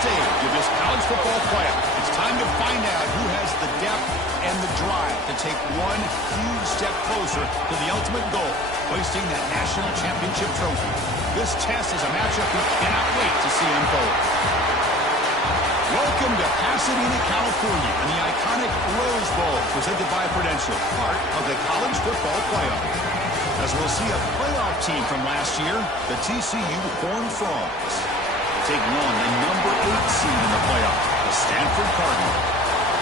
stage of this college football playoff. It's time to find out who has the depth and the drive to take one huge step closer to the ultimate goal, hoisting that national championship trophy. This test is a matchup we cannot wait to see unfold. Welcome to Pasadena, California, and the iconic Rose Bowl presented by Prudential, part of the college football playoff. As we'll see a playoff team from last year, the TCU Horned Frogs, taking on the number 8 seed in the playoff, the Stanford Cardinal.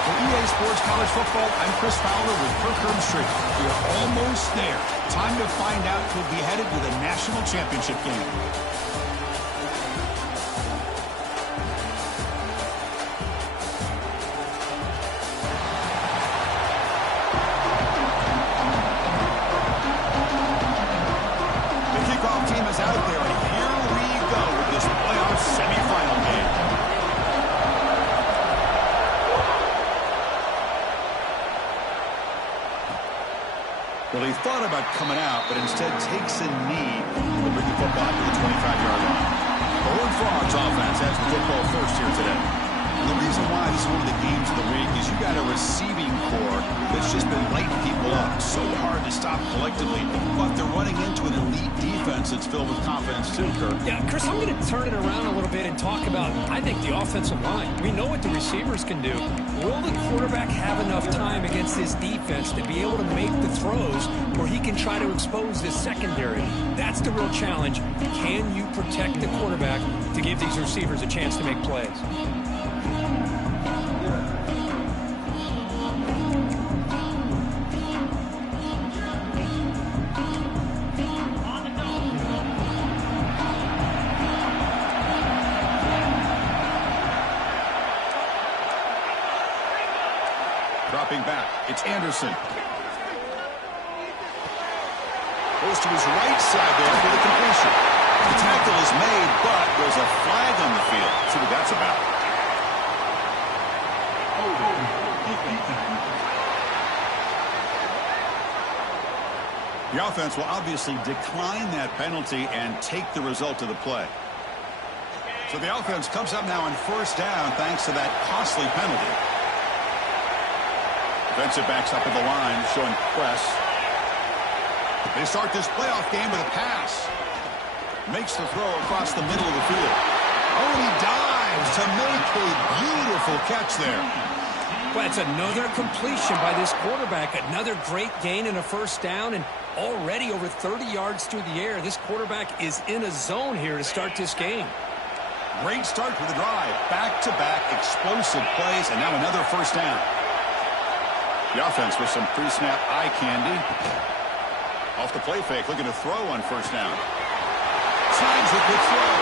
For EA Sports College Football, I'm Chris Fowler with Kirk Herbstreit. We are almost there. Time to find out who'll be headed to the national championship game. Out there, and here we go with this playoff semifinal game. Well, he thought about coming out, but instead takes a knee to bring the football to the 25-yard line. The Horned Frogs offense has the football first here today. And the reason why this is one of the games of the week is you got a receiving core that's just been lighting people up. So hard to stop collectively, but they're running into an elite defense that's filled with confidence too, Kirk. Yeah, Chris, I'm going to turn it around a little bit and talk about, I think, the offensive line. We know what the receivers can do. Will the quarterback have enough time against this defense to be able to make the throws where he can try to expose this secondary? That's the real challenge. Can you protect the quarterback to give these receivers a chance to make plays? Dropping back, it's Anderson. Goes to his right side there for the completion. The tackle is made, but there's a flag on the field. Let's see what that's about. The offense will obviously decline that penalty and take the result of the play. So the offense comes up now on first down thanks to that costly penalty. Defensive backs up at the line, showing press. They start this playoff game with a pass. Makes the throw across the middle of the field. Oh, and he dives to make a beautiful catch there. Well, it's another completion by this quarterback. Another great gain in a first down, and already over 30 yards through the air. This quarterback is in a zone here to start this game. Great start for the drive. Back-to-back explosive plays, and now another first down. The offense with some pre-snap eye candy. Off the play fake, looking to throw on first down. Signs with the throw.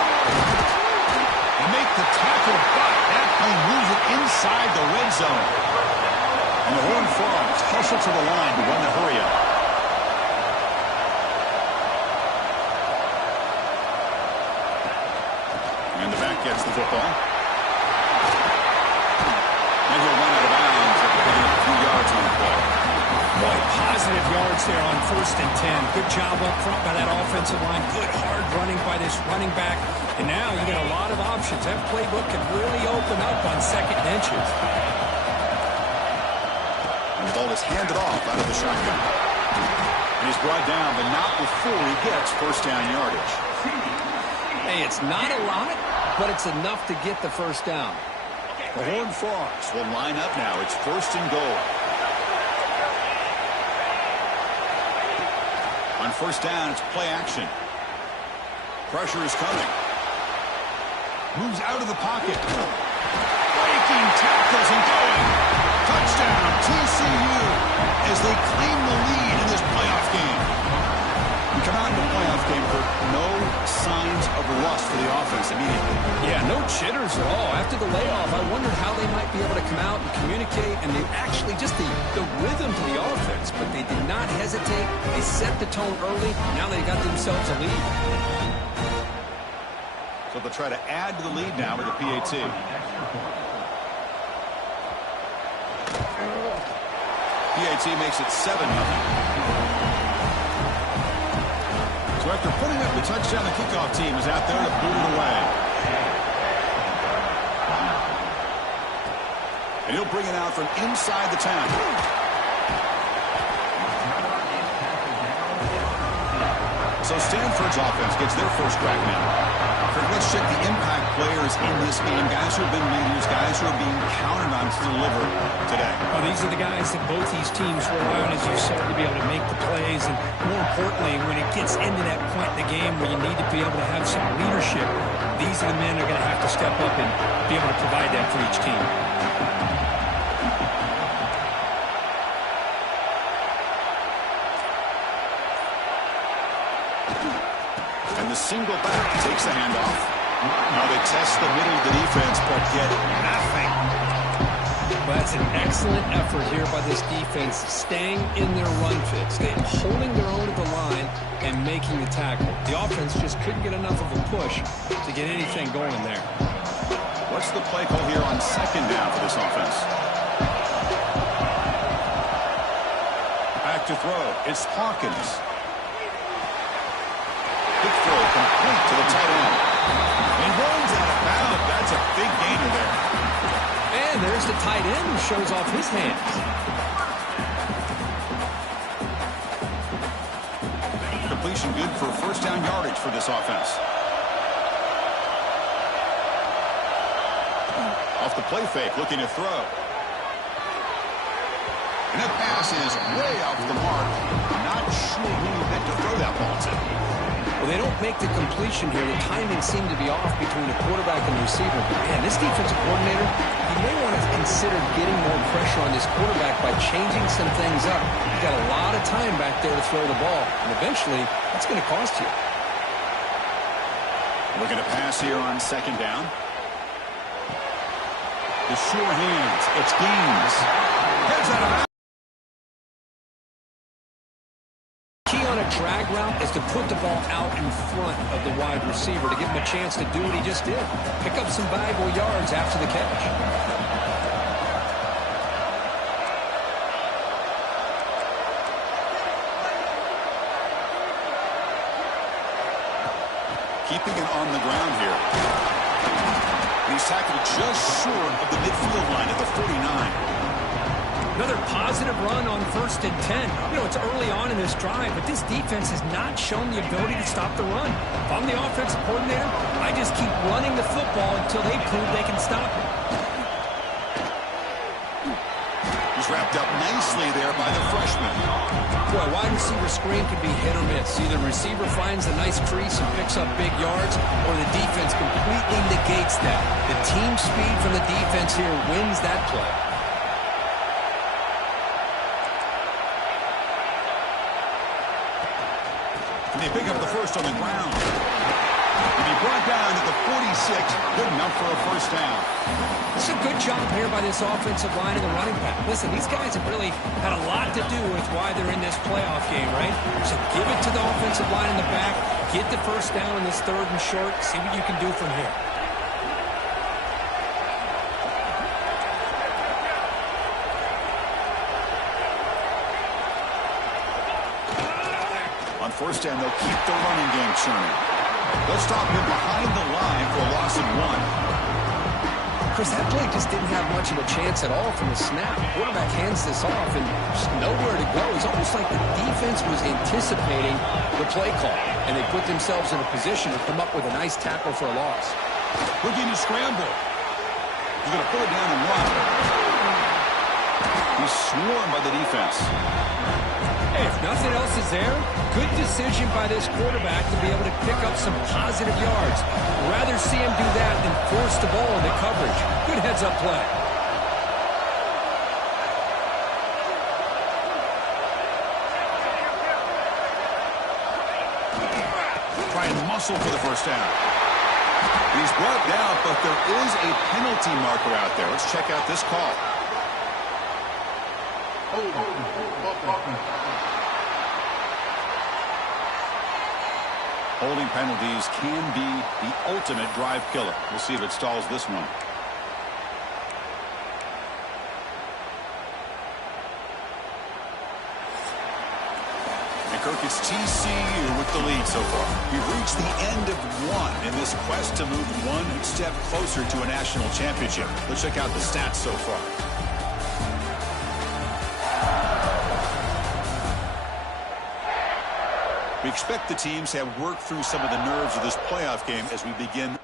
They make the tackle, but that play moves it inside the red zone. And the Horned Frogs hustle to the line to run the hurry up. And the back gets the football. And he'll run out of bounds after getting a few yards on the play. Boy, positive yards there on 1st and 10. Good job up front by that offensive line. Good hard running by this running back. And now you get a lot of options. That playbook can really open up on second and inches. And the ball is handed off out of the shotgun. And he's brought down, but not before he gets first down yardage. Hey, it's not a lot, but it's enough to get the first down. The Horned Frogs will line up now. It's 1st and goal. On first down, it's play action. Pressure is coming. Moves out of the pocket. Breaking tackles and going. Touchdown, TCU, as they claim the lead in this playoff game. We come out in the playoff game for no signs of rust for the offense immediately. Yeah, no jitters at all. After the layoff, I wondered how they might be able to come out and communicate, and they actually just the rhythm to the offense, but they did not hesitate. They set the tone early. Now they got themselves a lead. So they'll try to add to the lead now with the PAT. PAT makes it 7-0. So after putting up the touchdown, the kickoff team is out there to boot it away. And he'll bring it out from inside the 10. So Stanford's offense gets their first crack now. Let's check the impact players in this game. Guys who have been leaders, guys who are being counted on to deliver today. Well, these are the guys that both these teams rely on, as you said, to be able to make the plays. And more importantly, when it gets into that point in the game where you need to be able to have some leadership, these are the men that are going to have to step up and be able to provide that for each team. Single back takes the handoff. Now they test the middle of the defense, but get nothing. Well, that's an excellent effort here by this defense, staying in their run fit, staying holding their own at the line and making the tackle. The offense just couldn't get enough of a push to get anything going there. What's the play call here on second down for this offense? Back to throw. It's Hawkins. Quick throw complete to the tight end. And runs out of bounds. That's a big gainer there. And there's the tight end who shows off his hands. Completion good for first down yardage for this offense. Off the play fake, looking to throw. And that pass is way off the mark. Not sure who meant to throw that ball to. Well, they don't make the completion here. The timing seemed to be off between the quarterback and the receiver. But man, this defensive coordinator, he may want to consider getting more pressure on this quarterback by changing some things up. He's got a lot of time back there to throw the ball, and eventually, that's going to cost you. Looking to pass here on second down. The sure hands. It's Gaines. Heads out of bounds. Drag route is to put the ball out in front of the wide receiver to give him a chance to do what he just did. Pick up some valuable yards after the catch. Keeping it on the ground here. He's tackled just short of the midfield line at the 49. Another positive run on 1st and 10. You know, it's early on in this drive, but this defense has not shown the ability to stop the run. If I'm the offensive coordinator, I just keep running the football until they prove they can stop it. He's wrapped up nicely there by the freshman. Boy, wide receiver screen can be hit or miss. Either receiver finds a nice crease and picks up big yards, or the defense completely negates that. The team speed from the defense here wins that play. They pick up the first on the ground. And he brought down to the 46. Good enough for a first down. It's a good job here by this offensive line and the running back. Listen, these guys have really had a lot to do with why they're in this playoff game, right? So give it to the offensive line in the back. Get the first down in this 3rd and short. See what you can do from here. On first down, they'll keep the running game churning. They'll stop him behind the line for a loss of 1. Chris, that play just didn't have much of a chance at all from the snap. The quarterback hands this off and just nowhere to go. It's almost like the defense was anticipating the play call, and they put themselves in a position to come up with a nice tackle for a loss. Looking to scramble. He's going to pull it down and run. He's swarmed by the defense. Hey, if nothing else is there, good decision by this quarterback to be able to pick up some positive yards. Rather see him do that than force the ball into coverage. Good heads-up play. Try and muscle for the first down. He's brought down, but there is a penalty marker out there. Let's check out this call. Holding penalties can be the ultimate drive killer. We'll see if it stalls this one. And Kirk, it's TCU with the lead so far. We've reached the end of one in this quest to move one step closer to a national championship. Let's check out the stats so far. We expect the teams to have worked through some of the nerves of this playoff game as we begin.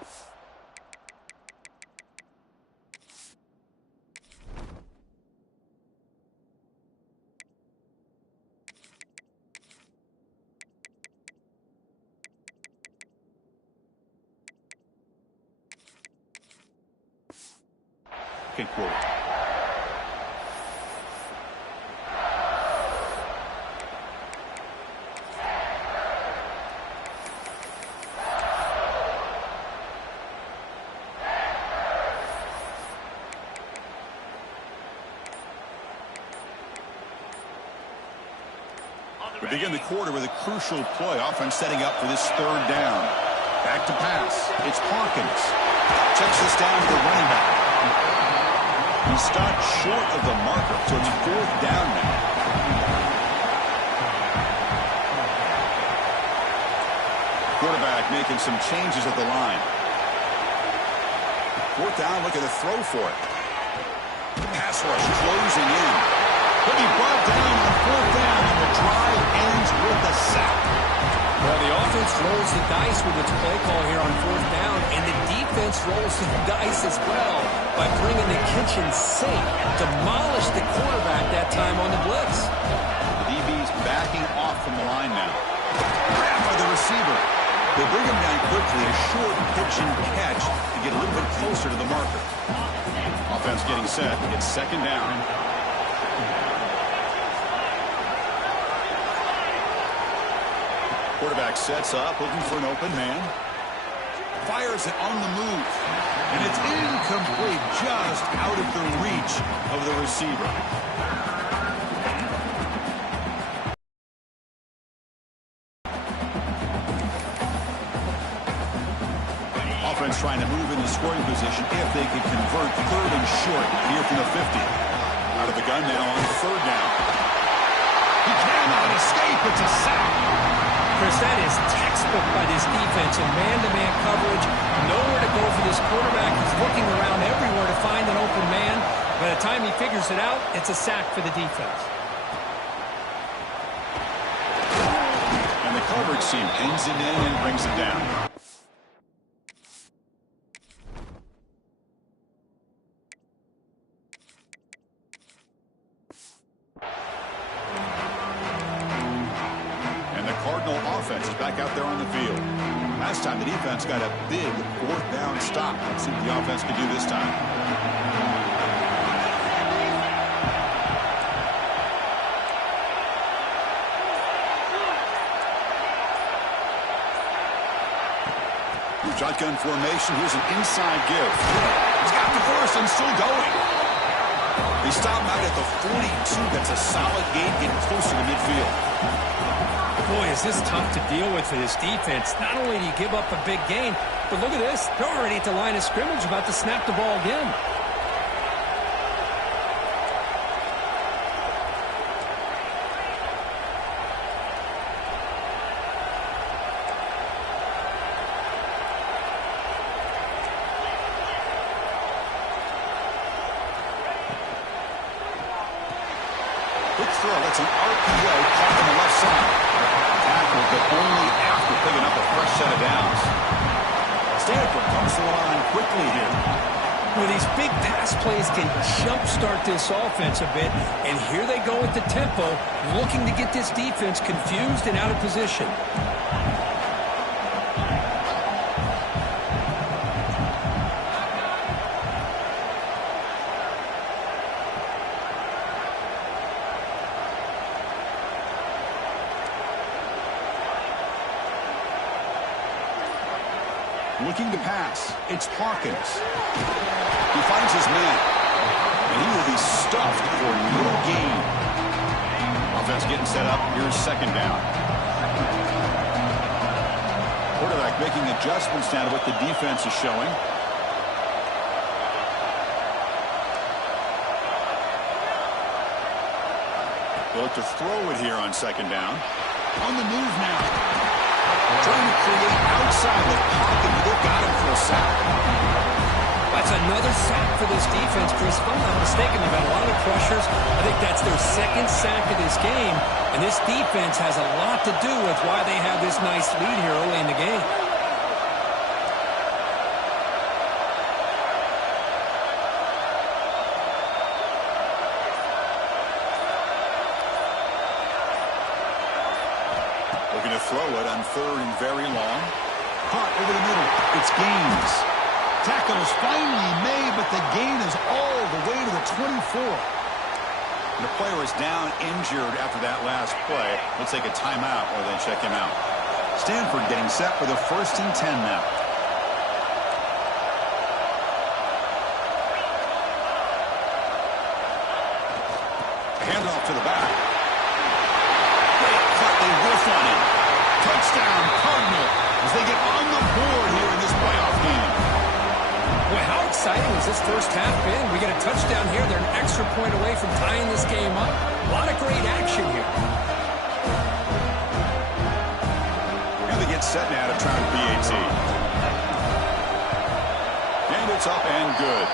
Second quarter. We begin the quarter with a crucial play. Offense setting up for this third down. Back to pass. It's Hawkins. Checks this down to the running back. He stopped short of the marker, so it's fourth down now. Quarterback making some changes at the line. Fourth down, look at the throw for it. The pass rush closing in. He'll be brought down on fourth down, and the drive ends with a sack. Well, the offense rolls the dice with its play call here on fourth down, and the defense rolls the dice as well by bringing the kitchen sink. Demolished the quarterback that time on the blitz. The DB's backing off from the line now. Grabbed by the receiver. They bring him down quickly, a short pitch and catch to get a little bit closer to the marker. Offense getting set. It's second down. Quarterback sets up, looking for an open man. Fires it on the move. And it's incomplete, just out of the reach of the receiver. Offense trying to move into scoring position if they could convert third and short here from the 50. Out of the gun now on third down. He cannot escape. It's a sack. Chris, that is textbook by this defense in man-to-man coverage. Nowhere to go for this quarterback. He's looking around everywhere to find an open man. By the time he figures it out, it's a sack for the defense. And the coverage team ends it in and brings it down. Offense is back out there on the field. Last time the defense got a big fourth down stop. Let's see what the offense can do this time. Shotgun formation. Here's an inside give. He's got the first and still going. They stop him out at the 42. That's a solid gain, getting closer to midfield. Boy, is this tough to deal with for this defense. Not only do you give up a big gain, but look at this. They're already at the line of scrimmage, about to snap the ball again. Quick throw. That's an RPO caught on the left side. Tackled, but only after picking up a fresh set of downs. Stanford comes to the line quickly here. Well, these big pass plays can jumpstart this offense a bit, and here they go with the tempo, looking to get this defense confused and out of position. Looking to pass. It's Hawkins. He finds his man. And he will be stuffed for no gain. Offense getting set up. Here's second down. Quarterback making adjustments now to what the defense is showing. They'll look to throw it here on second down. On the move now. Trying to create outside the pocket, but they've got him for a sack. That's another sack for this defense, Chris. If I'm not mistaken, they've had a lot of pressures. I think that's their second sack of this game. And this defense has a lot to do with why they have this nice lead here early in the game. Looking to throw it on 3rd and very long. Caught over the middle. It's Gaines. Tackle is finally made, but the gain is all the way to the 24. And the player is down injured after that last play. Let's take a timeout or then check him out. Stanford getting set for the 1st and 10 now. Handoff to the back. Great cut. They whiff on him. Touchdown, Cardinal, as they get on the board here in this playoff game. Boy, how exciting has this first half been? We get a touchdown here. They're an extra point away from tying this game up. A lot of great action here. And they get set now to try to PAT. And it's up and good.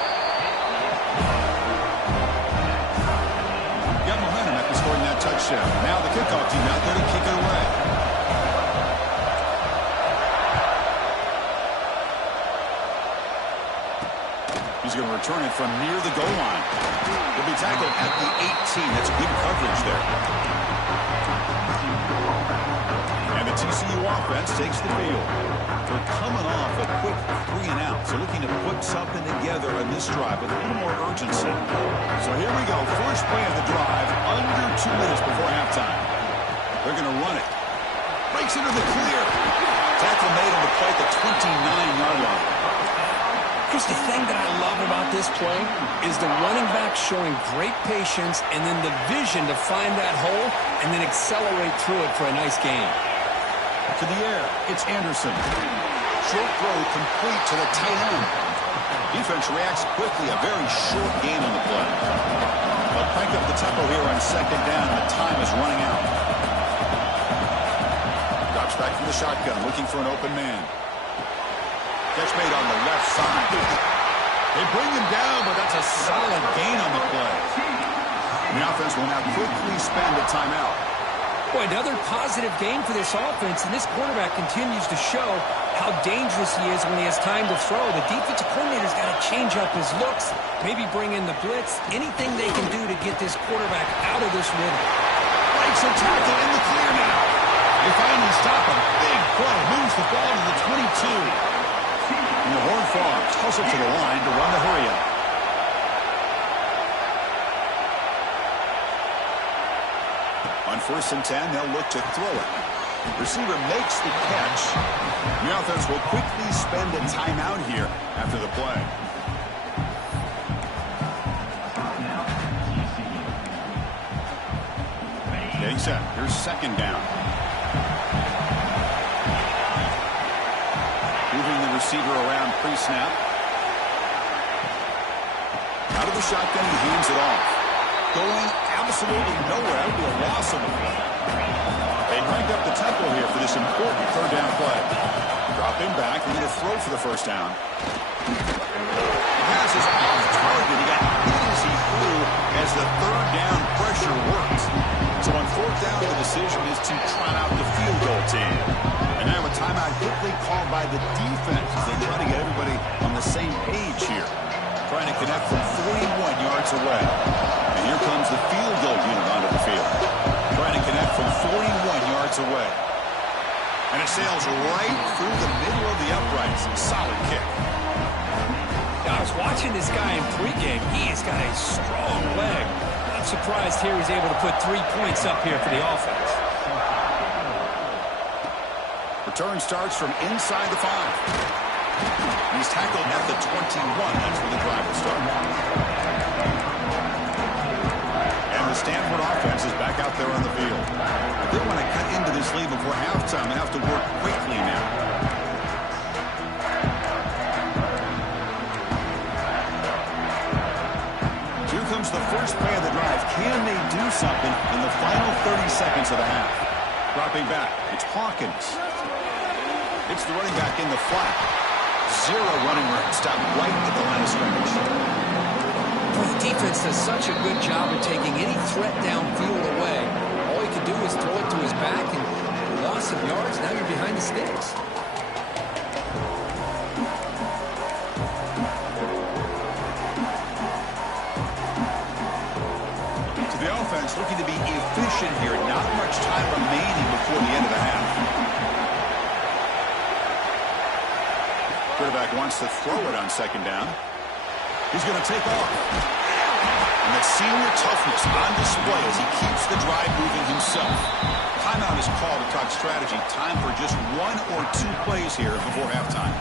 Got momentum after scoring that touchdown. Now the kickoff team out there to kick it away. He's going to return it from near the goal line. He'll be tackled at the 18. That's good coverage there. And the TCU offense takes the field. They're coming off a quick 3 and out, so looking to put something together on this drive with a little more urgency. So here we go. First play of the drive, under 2 minutes before halftime. They're going to run it. Breaks into the clear. Tackle made on the play at the 29-yard line. Chris, the thing that I love about this play is the running back showing great patience and then the vision to find that hole and then accelerate through it for a nice gain. To the air, it's Anderson. Short throw complete to the tight end. Defense reacts quickly, a very short gain on the play. They'll crank up the tempo here on 2nd down. The time is running out. Drops back from the shotgun, looking for an open man. Catch made on the left side. They bring him down, but that's a solid gain on the play. The offense will now quickly spend a timeout. Boy, another positive game for this offense, and this quarterback continues to show how dangerous he is when he has time to throw. The defensive coordinator's got to change up his looks, maybe bring in the blitz, anything they can do to get this quarterback out of this rhythm. Breaks a tackle in the clear now. They finally stop him. Big play. Moves the ball to the 22. And the Horned Frogs hustle to the line to run the hurry-up. On 1st and 10, they'll look to throw it. Receiver makes the catch. The offense will quickly spend a timeout here after the play. Getting set. Here's 2nd down. Moving the receiver around pre-snap. Out of the shotgun, he hands it off. Going absolutely nowhere. That would be a loss of the play. They crank up the tempo here for this important 3rd down play. Drop him back. They're going to throw for the 1st down. The pass is off target. He got hit as he flew as the 3rd down pressure works. So on 4th down, the decision is to trot out the field goal team. And now a timeout quickly called by the defense as they try to get everybody on the same page here. Trying to connect from 41 yards away. And here comes the field goal unit onto the field. Trying to connect from 41 yards away. And it sails right through the middle of the uprights. Solid kick. I was watching this guy in pregame. He has got a strong leg. Not surprised here he's able to put 3 points up here for the offense. Return starts from inside the 5. He's tackled at the 21. That's where the drive will start. And the Stanford offense is back out there on the field. If they want to cut into this lead before halftime, they have to work quickly now. Here comes the first play of the drive. Can they do something in the final 30 seconds of the half? Dropping back, it's Hawkins. It's the running back in the flat. Zero running room. Stopped right at the line of scrimmage. Well, the defense does such a good job of taking any threat downfield away. All he could do is throw it to his back and lost some yards. Now you're behind the sticks. Looking to be efficient here. Not much time remaining before the end of the half. Quarterback wants to throw it on second down. He's going to take off. And that senior toughness on display as he keeps the drive moving himself. Timeout is called to talk strategy. Time for just 1 or 2 plays here before halftime.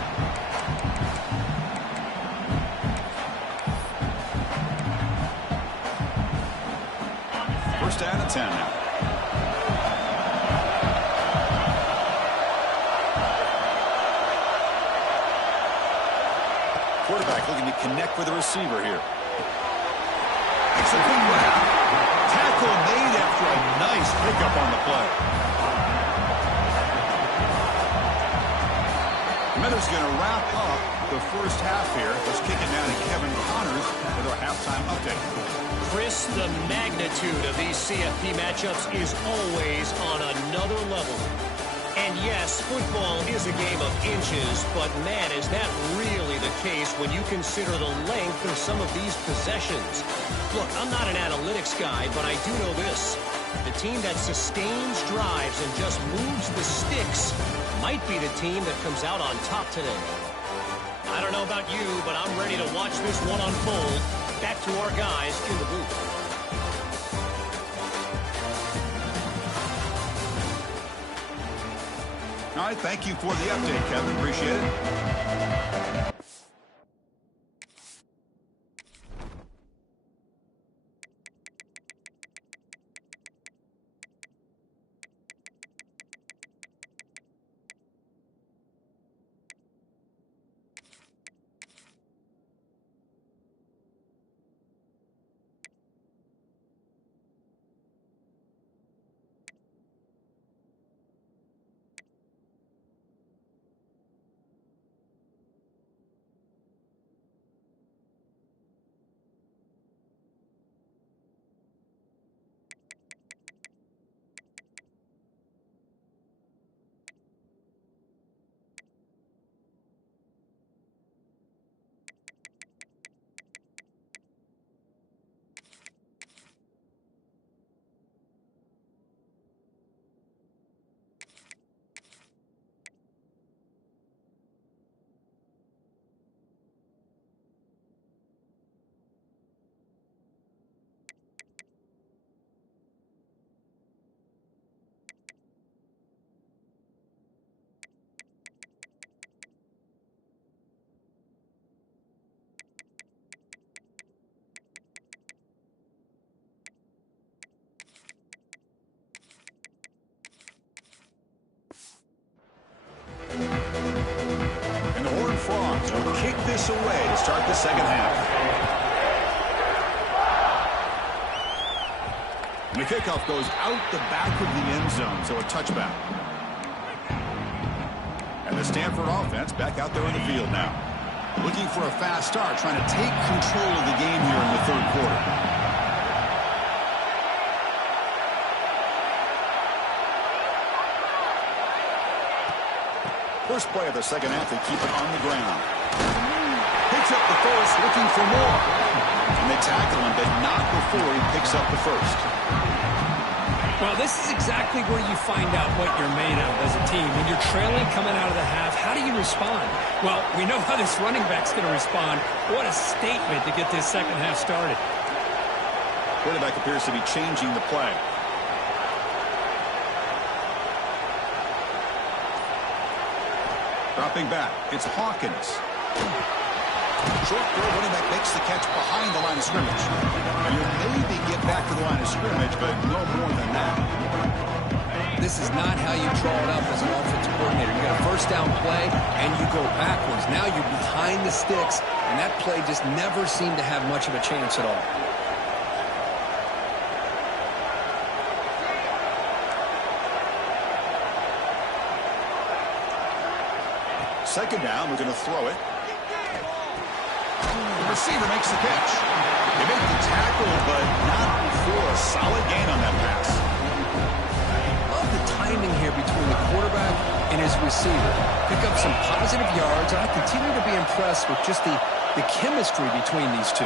First down and 10 now. Quarterback looking to connect with the receiver here. It's a big grab. Tackle made after a nice pickup on the play. Miller's going to wrap up the first half here. Let's kick it now to Kevin Connors with our halftime update. Chris, the magnitude of these CFP matchups is always on another level. And yes, football is a game of inches, but man, is that really the case when you consider the length of some of these possessions. Look, I'm not an analytics guy, but I do know this. The team that sustains drives and just moves the sticks might be the team that comes out on top today. I don't know about you, but I'm ready to watch this one unfold. Back to our guys in the booth. All right, thank you for the update, Kevin. Appreciate it. Kick this away to start the second half. And the kickoff goes out the back of the end zone, so a touchback. And the Stanford offense back out there in the field now. Looking for a fast start, trying to take control of the game here in the third quarter. First play of the second half, they keep it on the ground. Picks up the first, looking for more. And they tackle him, but not before he picks up the first. Well, this is exactly where you find out what you're made of as a team. When you're trailing coming out of the half, how do you respond? Well, we know how this running back's going to respond. What a statement to get this second half started. Quarterback appears to be changing the play. Dropping back, it's Hawkins. Short throw, running back makes the catch behind the line of scrimmage. You'll maybe get back to the line of scrimmage, but no more than that. This is not how you draw it up as an offensive coordinator. You got a first down play, and you go backwards. Now you're behind the sticks, and that play just never seemed to have much of a chance at all. Second down, we're going to throw it. The receiver makes the catch. They make the tackle, but not before a solid gain on that pass. Love the timing here between the quarterback and his receiver. Pick up some positive yards. I continue to be impressed with just the chemistry between these two.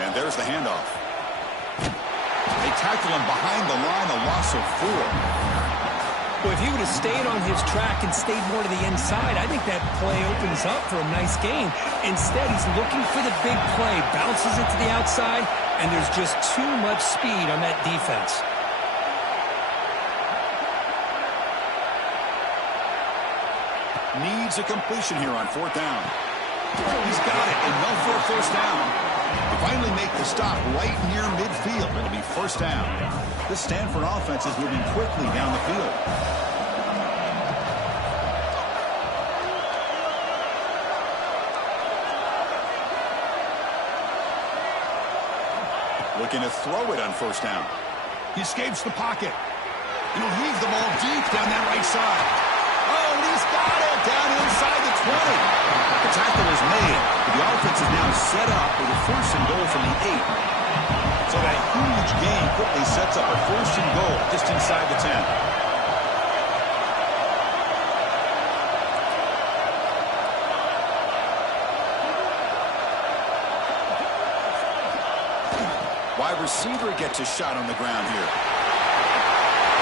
And there's the handoff. They tackle him behind the line, a loss of 4. Well, if he would have stayed on his track and stayed more to the inside, I think that play opens up for a nice gain. Instead, he's looking for the big play, bounces it to the outside, and there's just too much speed on that defense. Needs a completion here on 4th down. He's got it, and no for a first down. They finally make the stop right near midfield. It'll be first down. This Stanford offense is moving quickly down the field. Looking to throw it on first down. He escapes the pocket. And he'll heave the ball deep down that right side. Oh, and he's got it down inside the 20. The tackle is made, but the offense is now set up with a first and goal from the 8. So that huge gain quickly sets up a first and goal just inside the 10. Wide receiver gets a shot on the ground here.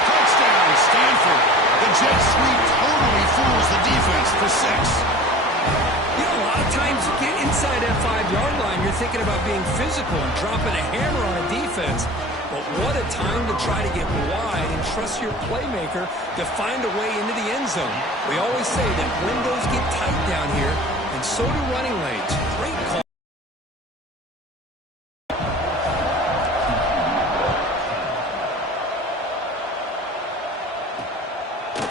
Touchdown, Stanford. The jet sweep totally fools the defense for 6. You know, a lot of times you get inside that 5-yard line, you're thinking about being physical and dropping a hammer on a defense. But what a time to try to get wide and trust your playmaker to find a way into the end zone. We always say that windows get tight down here, and so do running lanes. Great call.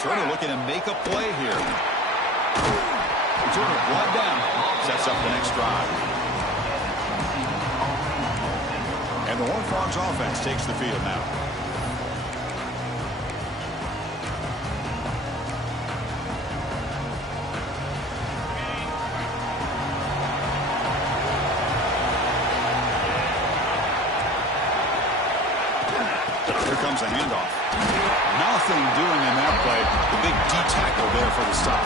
Turner looking to make a play here. Turner brought down. Sets up the next drive. And the Horned Frogs offense takes the field now. Here comes a handoff. Nothing doing in that play. The big D tackle there for the stop.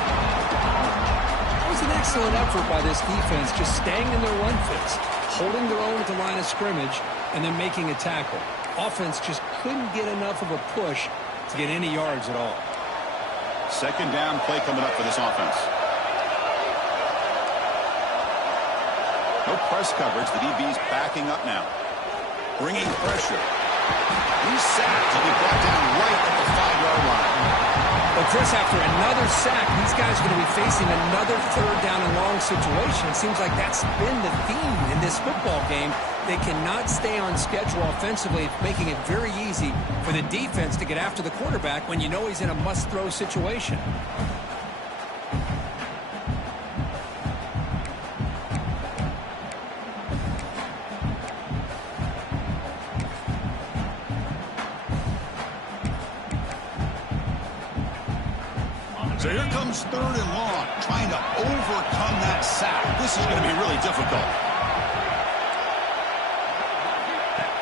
It was an excellent effort by this defense, just staying in their run fits, holding their own at the line of scrimmage, and then making a tackle. Offense just couldn't get enough of a push to get any yards at all. Second down play coming up for this offense. No press coverage. The DB's backing up now. Bringing pressure. He's sacked to be brought down right at the 5-yard line. But Chris, after another sack, these guys are going to be facing another 3rd down and long situation. It seems like that's been the theme in this football game. They cannot stay on schedule offensively, making it very easy for the defense to get after the quarterback when you know he's in a must-throw situation. So here comes 3rd and long, trying to overcome that sack. This is going to be really difficult.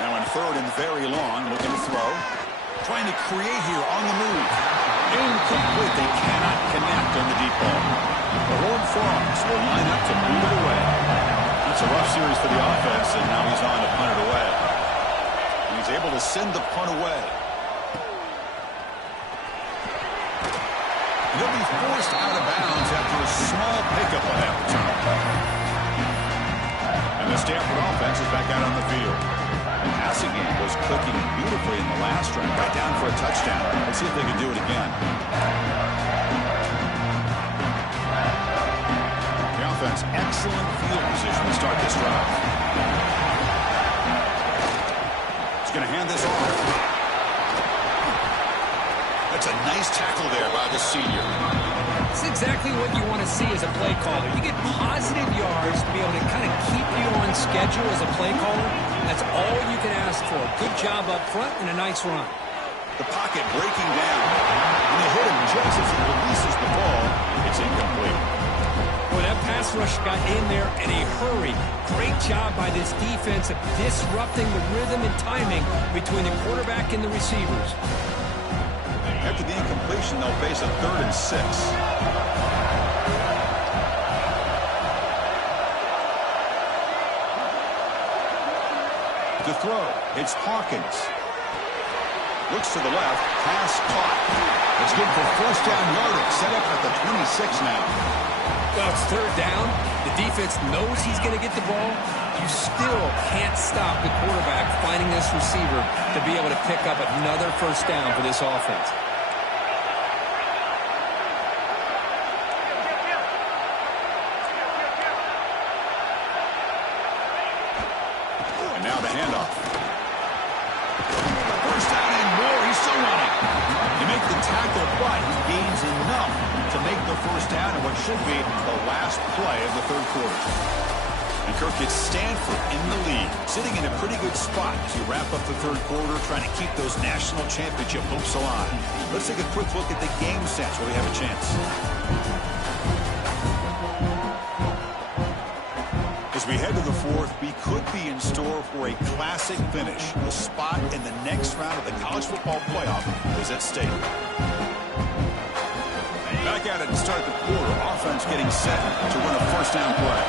Now in 3rd and very long, looking to throw. Trying to create here on the move. Incomplete. They cannot connect on the deep ball. The Horned Frogs will line up to move it away. That's a rough series for the offense, and now he's on to punt it away. And he's able to send the punt away. He'll be forced out of bounds after a small pickup on that return. And the Stanford offense is back out on the field. The passing game was clicking beautifully in the last drive. Got down for a touchdown. Let's see if they can do it again. The offense, excellent field position to start this drive. He's going to hand this off. That's a nice tackle there by the senior. That's exactly what you want to see as a play caller. You get positive yards to be able to kind of keep you on schedule as a play caller. That's all you can ask for. Good job up front and a nice run. The pocket breaking down. And they hit him just as he releases the ball. It's incomplete. Boy, that pass rush got in there in a hurry. Great job by this defense of disrupting the rhythm and timing between the quarterback and the receivers. After the incompletion, they'll face a 3rd and 6. To throw, it's Hawkins. Looks to the left, pass caught. It's good for 1st down yardage, set up at the 26 now. Well, it's 3rd down. The defense knows he's going to get the ball. You still can't stop the quarterback finding this receiver to be able to pick up another 1st down for this offense. And now the handoff. 1st down and more. He's still running. You make the tackle, but he gains enough to make the 1st down in what should be the last play of the 3rd quarter. And Kirk gets Stanford in the lead, sitting in a pretty good spot as you wrap up the 3rd quarter, trying to keep those national championship hopes alive. Let's take a quick look at the game stats where we have a chance. As we head to the 4th, we could be in store for a classic finish. The spot in the next round of the college football playoff is at stake. Back at it to start the quarter. Offense getting set to win a 1st down play.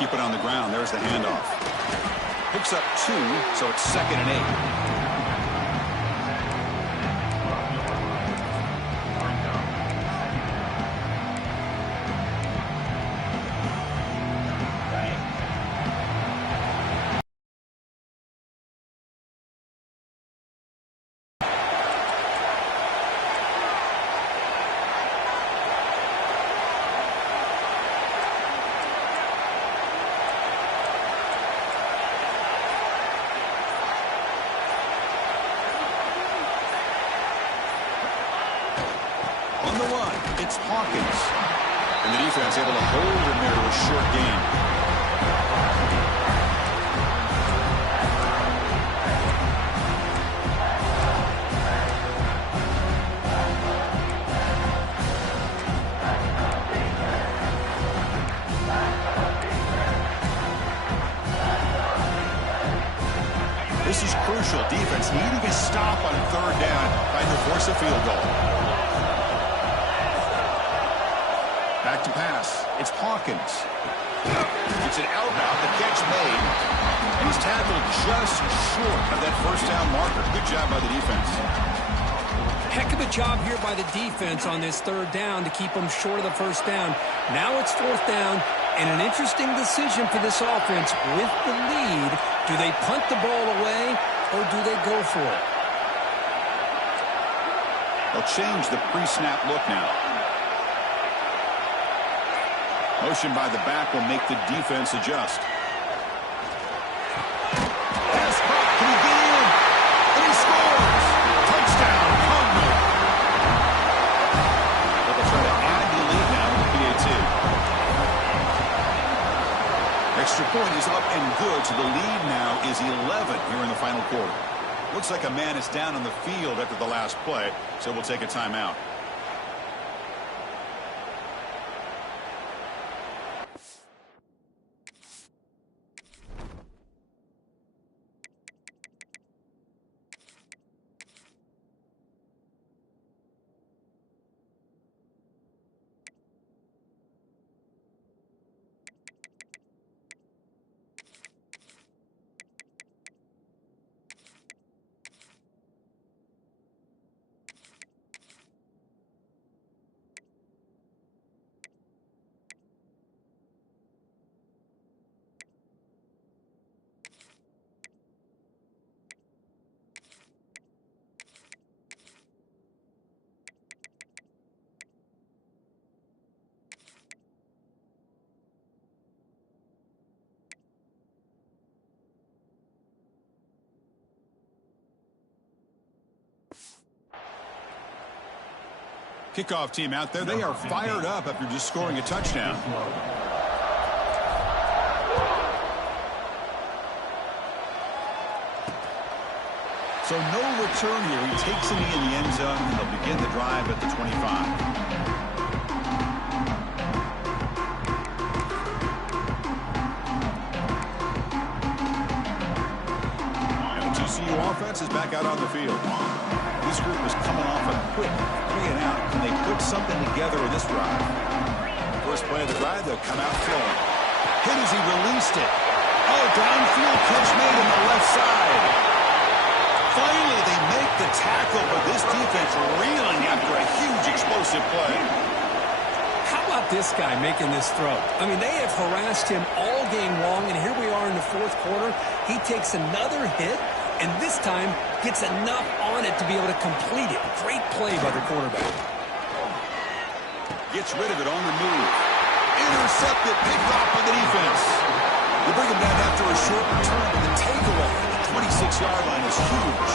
Keep it on the ground. There's the handoff. Picks up 2, so it's 2nd and 8. On the run, it's Hawkins. And the defense able to hold him there to a short gain. This is crucial. Defense needing a stop on 3rd down, trying to force a field goal. Back to pass. It's Hawkins. It's an outbound. The catch made. And he's tackled just short of that 1st down marker. Good job by the defense. Heck of a job here by the defense on this 3rd down to keep them short of the 1st down. Now it's 4th down, and an interesting decision for this offense with the lead. Do they punt the ball away, or do they go for it? They'll change the pre-snap look now. Motion by the back will make the defense adjust. Pass caught. Can he get in? And he scores! Touchdown, Cardinal. They'll try to add the lead now with PAT. Extra point is up and good, so the lead now is 11 here in the final quarter. Looks like a man is down on the field after the last play, so we'll take a timeout. Kickoff team out there, they are fired up after just scoring a touchdown. So no return here. He takes a knee in the end zone, and they'll begin the drive at the 25. TCU offense is back out on the field. This group is coming off a quick 3-and-out, and they put something together in this drive. First play of the drive, they'll come out flowing. Hit as he released it. Oh, downfield catch made on the left side. Finally, they make the tackle, but this defense reeling after a huge explosive play. How about this guy making this throw? I mean, they have harassed him all game long, and here we are in the fourth quarter. He takes another hit, and this time gets enough on it to be able to complete it. Great play by the quarterback. Gets rid of it on the move. Intercepted, picked off by the defense. They bring him down after a short return, and the takeaway at the 26-yard line is huge.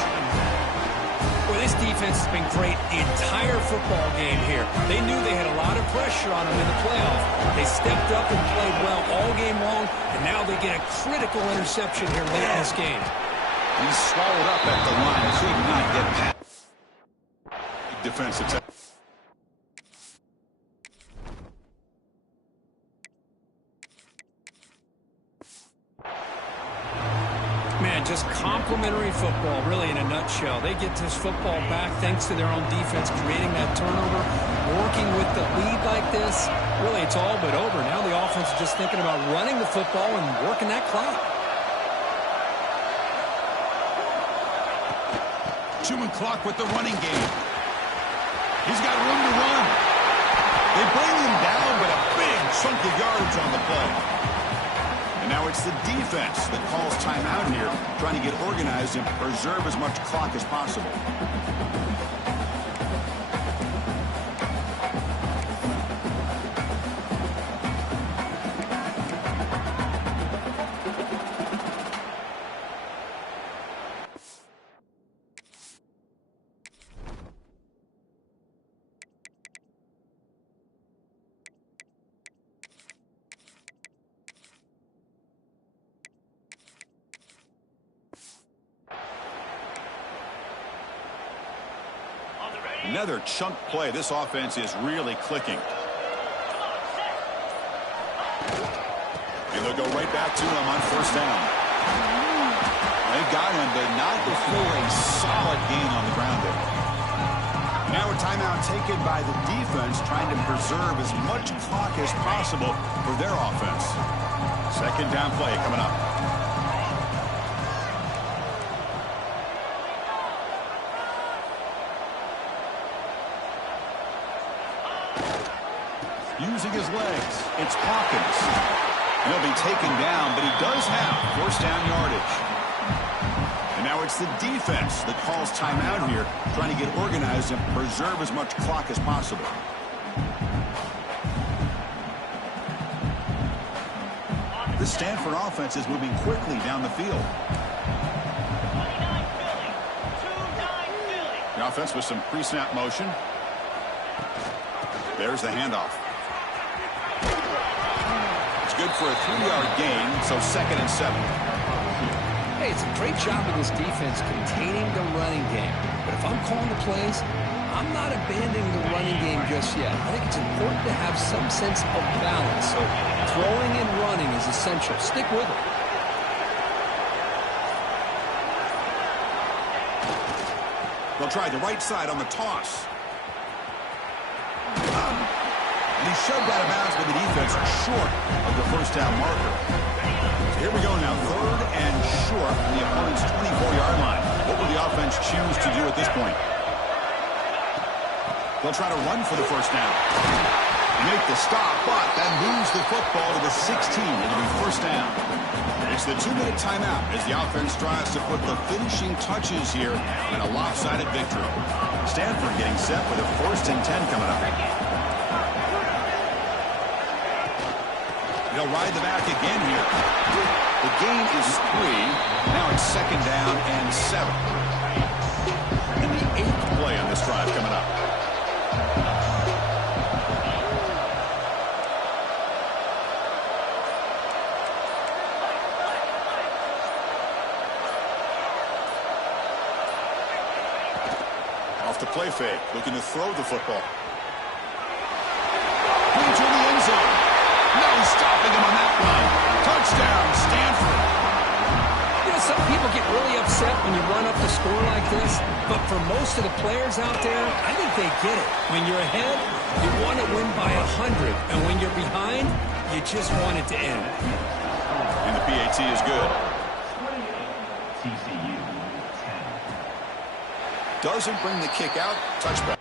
Well, this defense has been great the entire football game here. They knew they had a lot of pressure on them in the playoff. They stepped up and played well all game long, and now they get a critical interception here late in this game. He's swallowed up at the line. Could not get past. Defensive tackle. Man, just complimentary football, really, in a nutshell. They get this football back thanks to their own defense, creating that turnover, working with the lead like this. Really, it's all but over. Now the offense is just thinking about running the football and working that clock. 2-man clock with the running game. He's got room to run. They bring him down, but a big chunk of yardage on the play. And now it's the defense that calls timeout here, trying to get organized and preserve as much clock as possible. Another chunk play. This offense is really clicking. And they'll go right back to him on first down. They got him, but not before a solid gain on the ground there. Now a timeout taken by the defense, trying to preserve as much clock as possible for their offense. Second down play coming up. Using his legs, it's Hawkins. He'll be taken down, but he does have first down yardage. And now it's the defense that calls timeout here, trying to get organized and preserve as much clock as possible. The Stanford offense is moving quickly down the field. The offense with some pre-snap motion. There's the handoff. Good for a 3-yard gain, so 2nd and 7. Hey, it's a great job of this defense containing the running game. But if I'm calling the plays, I'm not abandoning the running game just yet. I think it's important to have some sense of balance. So throwing and running is essential. Stick with it. They'll try the right side on the toss. And he shoved out of bounds, but the defense short of the first down marker. So here we go now, 3rd and short from the opponent's 24-yard line. What will the offense choose to do at this point? They'll try to run for the first down. They make the stop, but that moves the football to the 16. It'll be first down. It's the 2-minute timeout as the offense tries to put the finishing touches here in a lopsided victory. Stanford getting set with a 1st and 10 coming up. They'll ride the back again here. The gain is 3. Now it's 2nd down and 7. And the 8th play on this drive coming up. the play fake, looking to throw the football. Into the end zone. No stopping him on that run. Touchdown, Stanford. You know, some people get really upset when you run up the score like this, but for most of the players out there, I think they get it. When you're ahead, you want to win by 100, and when you're behind, you just want it to end. And the PAT is good. TCU 10. Doesn't bring the kick out. Touchback.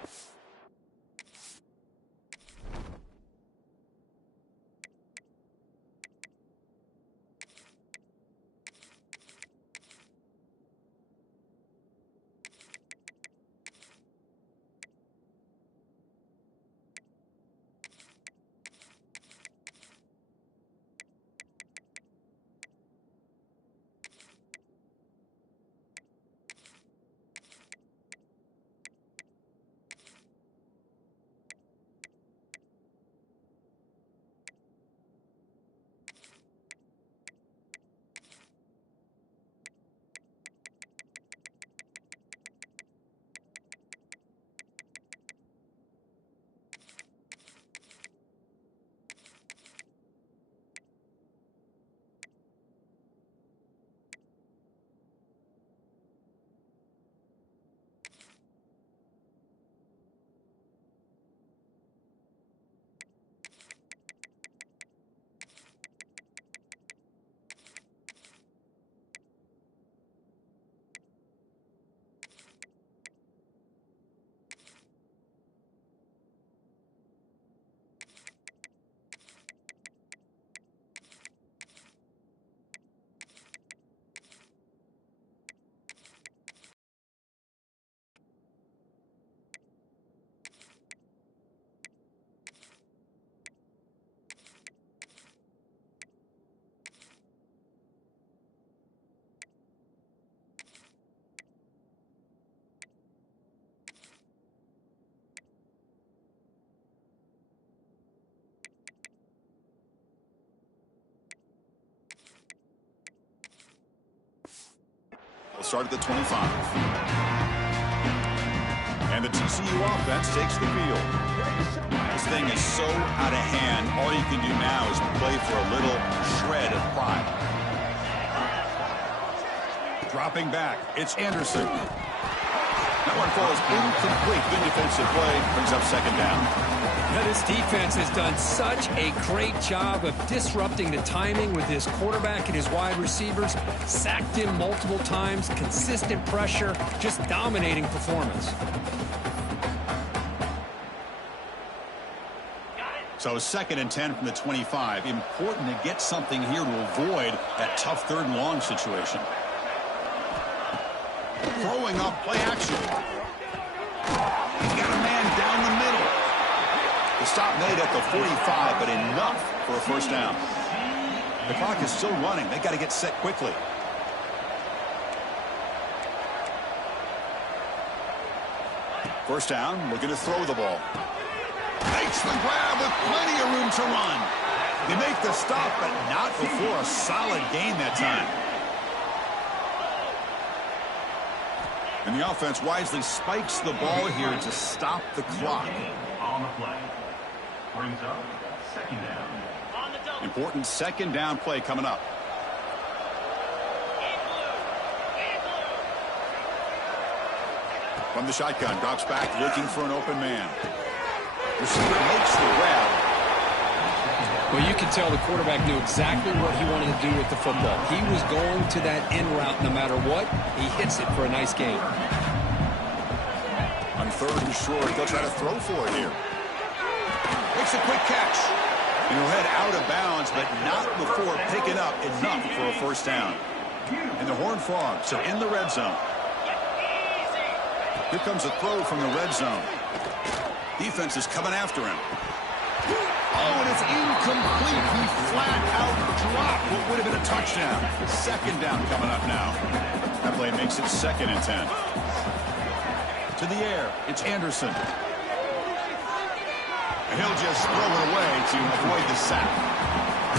They'll start at the 25. And the TCU offense takes the field. This thing is so out of hand, all you can do now is play for a little shred of pride. Dropping back, it's Anderson. That one falls incomplete. Good defensive play, brings up second down. Now, this defense has done such a great job of disrupting the timing with his quarterback and his wide receivers. Sacked him multiple times, consistent pressure, just dominating performance. So 2nd and 10 from the 25. Important to get something here to avoid that tough 3rd and long situation. Throwing up play action. He's got a man down the middle. The stop made at the 45, but enough for a first down. The clock is still running. They got to get set quickly. First down, looking to throw the ball. Makes the grab with plenty of room to run. They make the stop, but not before a solid gain that time. And the offense wisely spikes the ball here to stop the clock. On the play. Brings up 2nd down. Important 2nd down play coming up. From the shotgun, drops back, looking for an open man. Receiver makes the grab. Well, you can tell the quarterback knew exactly what he wanted to do with the football. He was going to that in route no matter what. He hits it for a nice gain. On 3rd and short, they'll try to throw for it here. Makes a quick catch. And he'll head out of bounds, but not before picking up enough for a first down. And the Horned Frogs are in the red zone. Here comes a throw from the red zone. Defense is coming after him. Oh, and it's incomplete. He flat out dropped what would have been a touchdown. 2nd down coming up now. That play makes it 2nd and 10. To the air, it's Anderson. And he'll just throw it away to avoid the sack.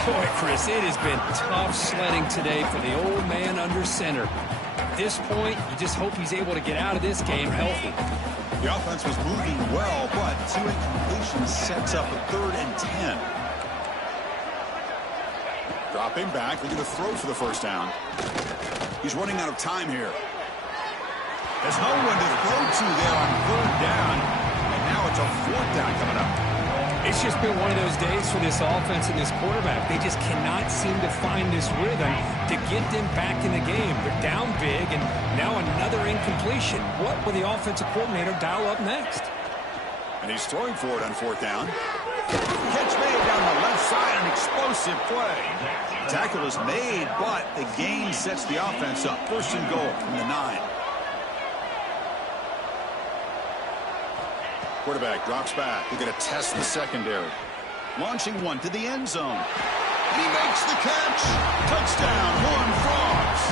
Boy, Chris, it has been tough sledding today for the old man under center. At this point, you just hope he's able to get out of this game healthy. The offense was moving well, but 2 incompletions sets up a 3rd and 10. Dropping back, looking to throw for the first down. He's running out of time here. There's no one to throw to there on 3rd down, and now it's a 4th down coming up. It's just been one of those days for this offense and this quarterback. They just cannot seem to find this rhythm to get them back in the game. They're down big, and now another incompletion. What will the offensive coordinator dial up next? And he's throwing for it on 4th down. Catch made down the left side, an explosive play. Tackle is made, but the gain sets the offense up. 1st and goal from the 9. Quarterback drops back. We're going to test the secondary. Launching one to the end zone. And he makes the catch. Touchdown, Horned Frogs.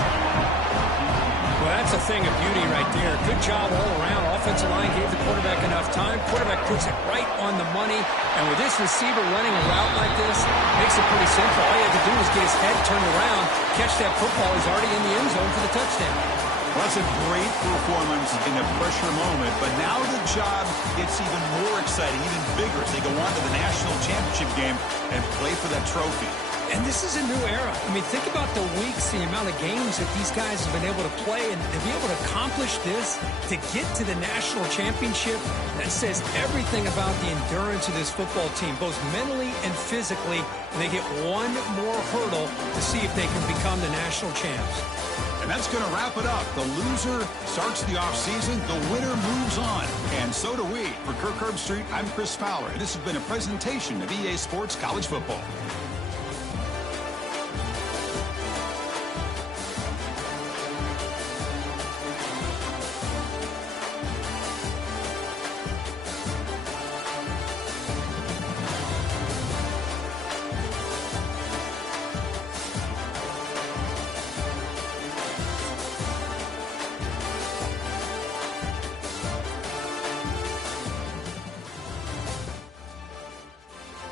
Well, that's a thing of beauty right there. Good job all around. Offensive line gave the quarterback enough time. Quarterback puts it right on the money. And with this receiver running a route like this, makes it pretty simple. All you have to do is get his head turned around, catch that football. He's already in the end zone for the touchdown. Well, that's a great performance in a pressure moment, but now the job gets even more exciting, even bigger as they go on to the national championship game and play for that trophy. And this is a new era. I mean, think about the weeks, the amount of games that these guys have been able to play, and to be able to accomplish this, to get to the national championship, that says everything about the endurance of this football team, both mentally and physically, and they get one more hurdle to see if they can become the national champs. And that's going to wrap it up. The loser starts the offseason. The winner moves on. And so do we. For Kirk Herbstreit, I'm Chris Fowler. This has been a presentation of EA Sports College Football.